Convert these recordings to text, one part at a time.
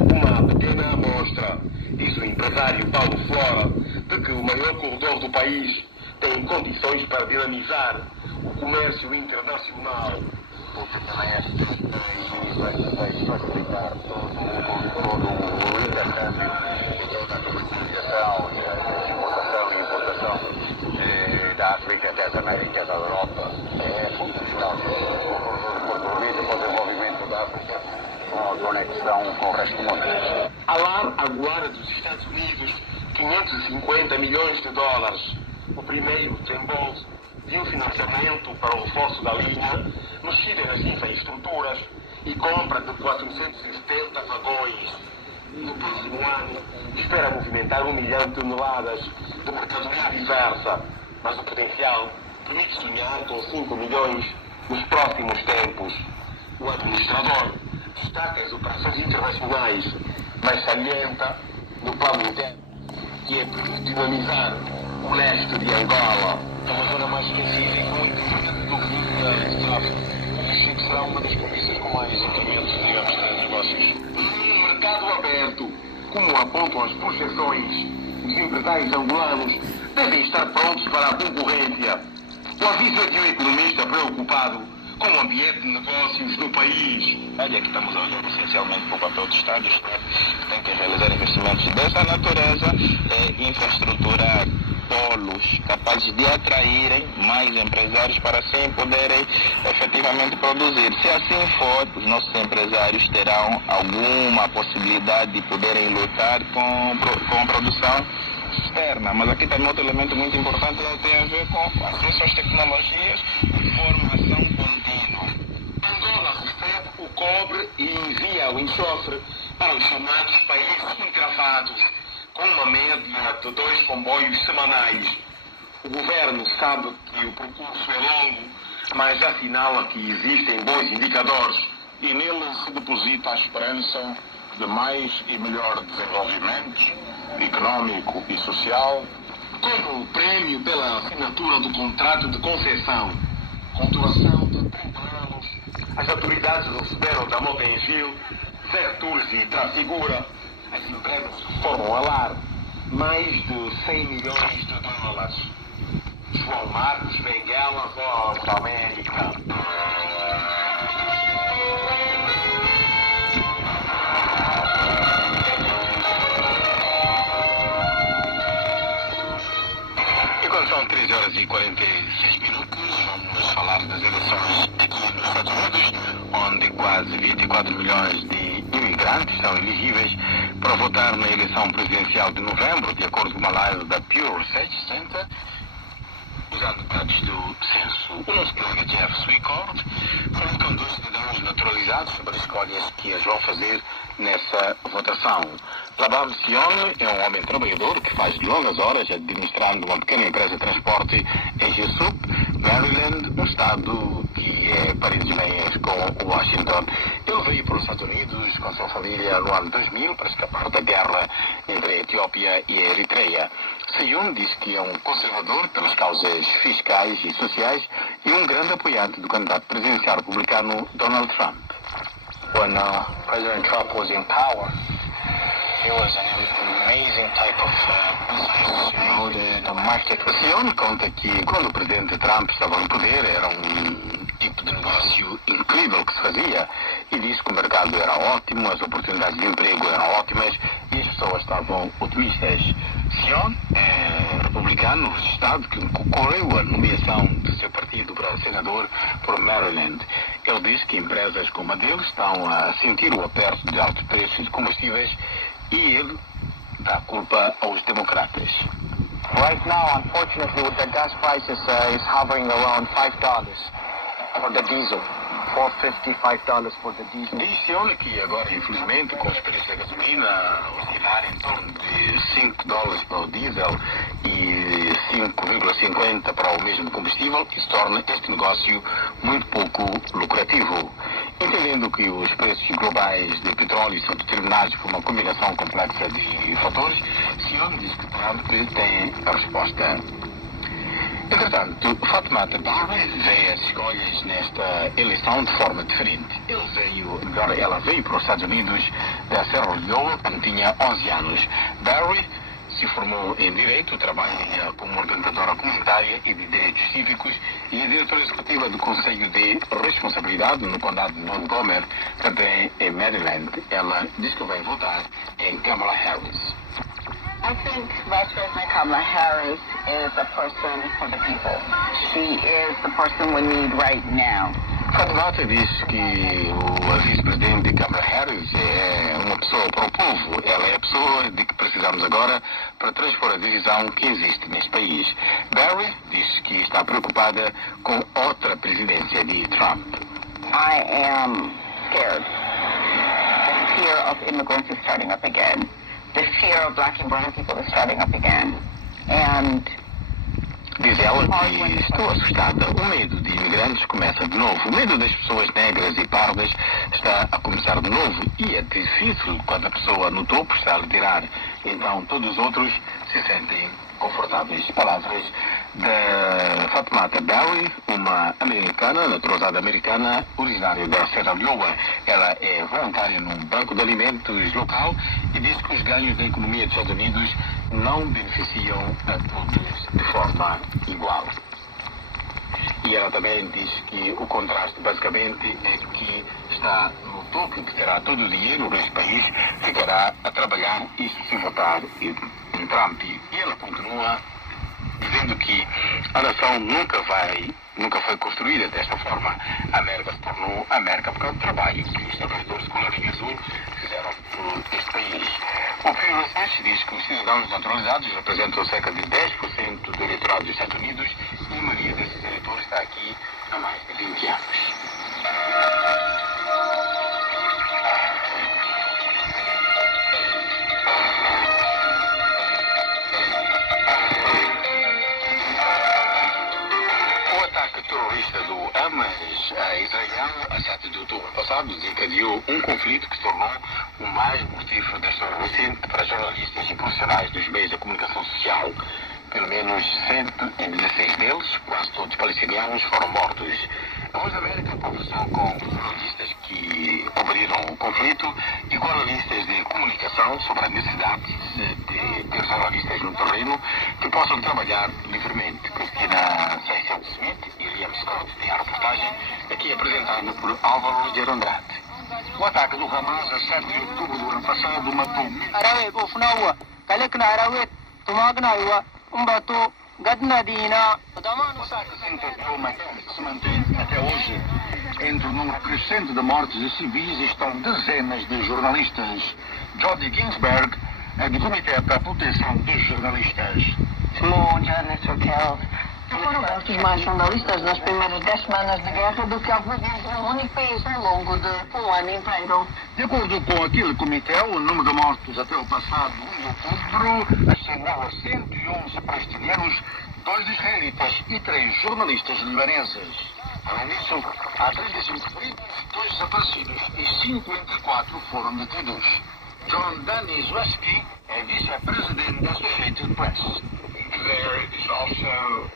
Uma pequena amostra, diz o empresário Paulo Flora, de que o maior corredor do país tem condições para dinamizar o comércio internacional. Porque também e vai facilitar todo o intercâmbio e toda a comercialização e a exportação e importação da África até as Américas, da Europa. É fundamental o corredor para o desenvolvimento da África com a conexão com o resto do mundo. Alar agora dos Estados Unidos 550 milhões de dólares. O primeiro desembolso de um financiamento para o reforço da linha, mexida nas infraestruturas e compra de 470 vagões. No próximo ano, espera movimentar 1 milhão de toneladas de mercadoria diversa, mas o potencial permite sonhar com 5 milhões nos próximos tempos. O administrador destaca as operações internacionais, mas salienta, no plano interno, que é dinamizar o leste de Angola. É uma zona mais específica, muito diferente do volume de tráfego. Isso que será uma das províncias com mais incremento, digamos, de negócios. Um mercado aberto, como apontam as projeções, os empresários angolanos devem estar prontos para a concorrência. O aviso é de um economista preocupado com o ambiente de negócios no país. Olha que estamos a olhar essencialmente para o papel do Estado. O Estado tem que realizar investimentos dessa natureza, infraestrutura, polos capazes de atraírem mais empresários para assim poderem efetivamente produzir. Se assim for, os nossos empresários terão alguma possibilidade de poderem lutar com a produção externa. Mas aqui também outro elemento muito importante tem a ver com acesso às tecnologias e formação contínua. Angola recebe o cobre e envia o enxofre para os chamados países encravados, com uma média de 2 comboios semanais. O governo sabe que o percurso é longo, mas assinala que existem bons indicadores. E nele se deposita a esperança de mais e melhor desenvolvimento económico e social. Como o prêmio pela assinatura do contrato de concessão, com duração de 30 anos, as autoridades receberam da Motengil, Verturs e Trafigura, as empresas formam Alar, mais de 100 milhões de dólares. João Marcos Benguela, Voz da América. E quando são 13 horas e 46 minutos, vamos falar das eleições aqui nos Estados Unidos, onde quase 24 milhões de imigrantes são elegíveis para votar na eleição presidencial de novembro, de acordo com uma análise da Pew Research Center, usando dados do censo. O nosso colega Jeff Swicord falou com 2 cidadãos naturalizados sobre as escolhas que eles vão fazer nessa votação. Labam Sion é um homem trabalhador que faz longas horas administrando uma pequena empresa de transporte em Jesup, Maryland, um estado que é paredes meias com Washington. Ele veio para os Estados Unidos com sua família no ano 2000 para escapar da guerra entre a Etiópia e a Eritreia. Seyun diz que é um conservador pelas causas fiscais e sociais e um grande apoiante do candidato presidencial republicano Donald Trump. When President Trump was in power, he was an amazing type of business. You know, the market was... Seyun conta que quando o presidente Trump estava no poder era um tipo de negócio incrível que se fazia e disse que o mercado era ótimo, as oportunidades de emprego eram ótimas e as pessoas estavam otimistas. Sion é republicano do estado que concorreu à nomeação do seu partido para senador por Maryland. Ele diz que empresas como a dele estão a sentir o aperto de altos preços de combustíveis e ele dá a culpa aos democratas. Right now, unfortunately, with the gas prices is hovering around $5 for the diesel. $4.50, $5 for the diesel. Diz-se que agora, infelizmente, com os preços da gasolina oscilar em torno de $5 para o diesel e 5,50 para o mesmo combustível, isso torna este negócio muito pouco lucrativo. Entendendo que os preços globais de petróleo são determinados por uma combinação complexa de fatores, Sion diz que Trump tem a resposta. Entretanto, Fatoumata Barry vê as escolhas nesta eleição de forma diferente. Ela veio para os Estados Unidos da Serra Leoa quando tinha 11 anos. Barry se formou em Direito, trabalha como organizadora comunitária e de Direitos Cívicos e é diretora executiva do Conselho de Responsabilidade no Condado de Montgomery, também em Maryland. Ela diz que vai votar em Kamala Harris. I think Vice President Kamala Harris is a person for the people. She is the person we need right now. Fatoumata diz que a vice-presidente Kamala Harris é uma pessoa para o povo. Ela é a pessoa de que precisamos agora para transpor a divisão que existe neste país. Barry diz que está preocupada com outra presidência de Trump. I am scared. The fear of immigrants is starting up again. The fear of black and brown people is starting up again. And diz ela que estou assustada. O medo de imigrantes começa de novo. O medo das pessoas negras e pardas está a começar de novo. E é difícil quando a pessoa no topo está a liderar. Então todos os outros se sentem confortáveis. Palavras da Fatoumata Barry, uma americana, naturalizada americana, originária da Serra Leoa. Ela é voluntária num banco de alimentos local e diz que os ganhos da economia dos Estados Unidos não beneficiam a todos de forma igual. E ela também diz que o contraste basicamente é que está no topo, que terá todo o dinheiro deste país, ficará a trabalhar e se votar em Trump. E ela continua dizendo que a nação nunca foi construída desta forma. A América se tornou América por causa do trabalho que os trabalhadores de colorinha azul fizeram por este país. O Pew Research diz que os cidadãos naturalizados representam cerca de 10% do eleitorado dos Estados Unidos e a maioria desses eleitores está aqui há mais de 20 anos. Terrorista do Hamas a Israel, a 7 de outubro passado, desencadeou um conflito que se tornou o mais mortífero da história recente para jornalistas e profissionais dos meios de comunicação social. Pelo menos 116 deles, quase todos palestinianos, foram mortos. A Voz da América conversou com jornalistas que cobriram o conflito e com analistas de comunicação sobre a necessidade de ter jornalistas no terreno que possam trabalhar livremente. Cristina Smith e Liam Scott têm a reportagem aqui apresentada por Álvaro Rogério Andrade. O ataque do Hamas a 7 de outubro do ano passado matou se mantém até hoje. Entre o número crescente de mortes de civis estão dezenas de jornalistas. Jody Ginsberg é do Comitê para a Proteção dos Jornalistas. Foram mortos mais jornalistas nas primeiras 10 semanas de guerra do que alguma vez em um único país ao longo de um ano inteiro. De acordo com aquele comitê, o número de mortos até o passado 1 de outubro ascendeu a 111 palestinianos, 2 israelitas e 3 jornalistas libaneses. Além disso, há 35 feridos, 2 desaparecidos e 54 foram detidos. John Dennis Wesky é vice-presidente da Associated Press. There is also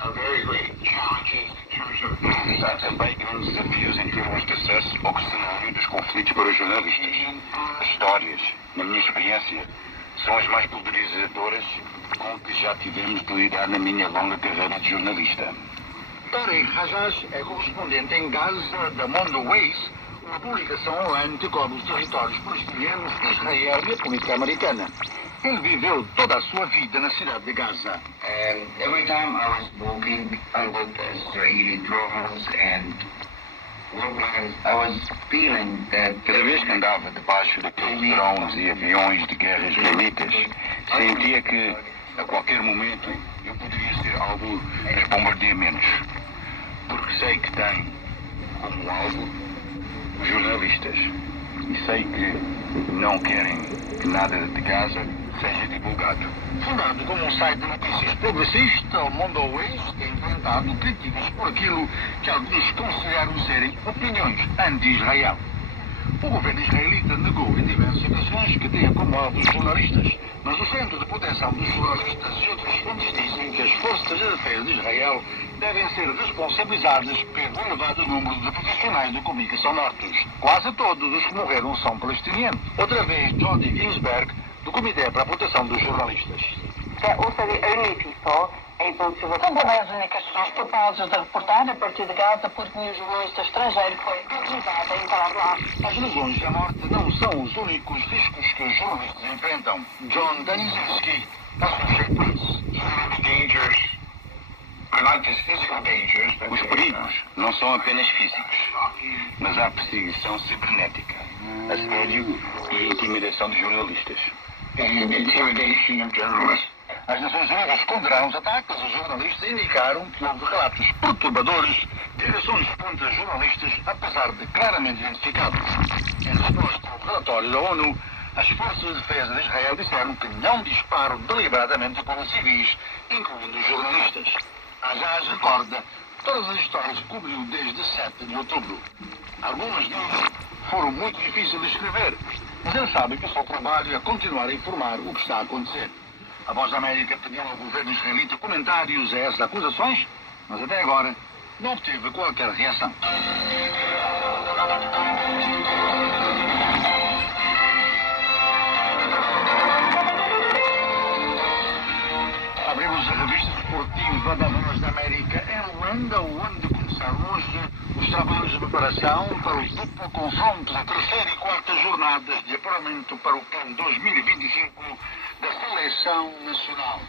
a very great challenges in terms of Há também grandes desafios em termos de acesso ao cenário dos conflitos para os jornalistas. As histórias, na minha experiência, são as mais polarizadoras com que já tivemos de lidar na minha longa carreira de jornalista. Tarek Hajas é correspondente em Gaza da Mondoways, uma publicação online que cobre os territórios palestinianos, Israel e a política americana. Ele viveu toda a sua vida na cidade de Gaza. Every time I was walking under the Israeli drones and warplanes, I was feeling that Cada vez que andava debaixo daqueles drones e aviões de guerra israelitas, sentia que, a qualquer momento, eu poderia ser alvo dos bombardeamentos. Porque sei que tem como alvo os jornalistas. E sei que não querem que nada de Gaza seja divulgado. Fundado como um site de notícias progressista, o Mondoways tem enfrentado críticas por aquilo que alguns consideraram serem opiniões anti-Israel. O governo israelita negou em diversas organizações que têm como alvo os jornalistas, mas o Centro de Proteção dos Jornalistas e outras fontes dizem que as forças de defesa de Israel devem ser responsabilizadas pelo elevado número de profissionais de comunicação mortos. Quase todos os que morreram são palestinianos. Outra vez, Jody Ginsberg, do Comitê para a Proteção dos Jornalistas. São também as únicas pessoas capazes de reportar a partir de Gaza porque nenhum jornalista estrangeiro foi autorizado a entrar lá. As lesões e a morte não são os únicos riscos que os jornalistas enfrentam. John Daniszewski, Associated Press. Os perigos não são apenas físicos, mas há perseguição cibernética, assédio e intimidação de jornalistas. As Nações Unidas condenaram os ataques aos jornalistas e indicaram que houve relatos perturbadores de agressões contra jornalistas, apesar de claramente identificados. Em resposta ao relatório da ONU, as forças de defesa de Israel disseram que não disparam deliberadamente contra civis, incluindo os jornalistas. A Hamas recorda todas as histórias que cobriu desde 7 de outubro. Algumas delas foram muito difíceis de escrever, mas ele sabe que o seu trabalho é continuar a informar o que está a acontecer. A Voz da América pediu ao governo israelita comentários a essas acusações, mas até agora não obteve qualquer reação. Abrimos a revista desportiva da Voz da América em Luanda, onde começaram hoje os trabalhos de preparação para o duplo confronto da terceira e quarta jornadas de apuramento para o PAN 2025 da Seleção Nacional.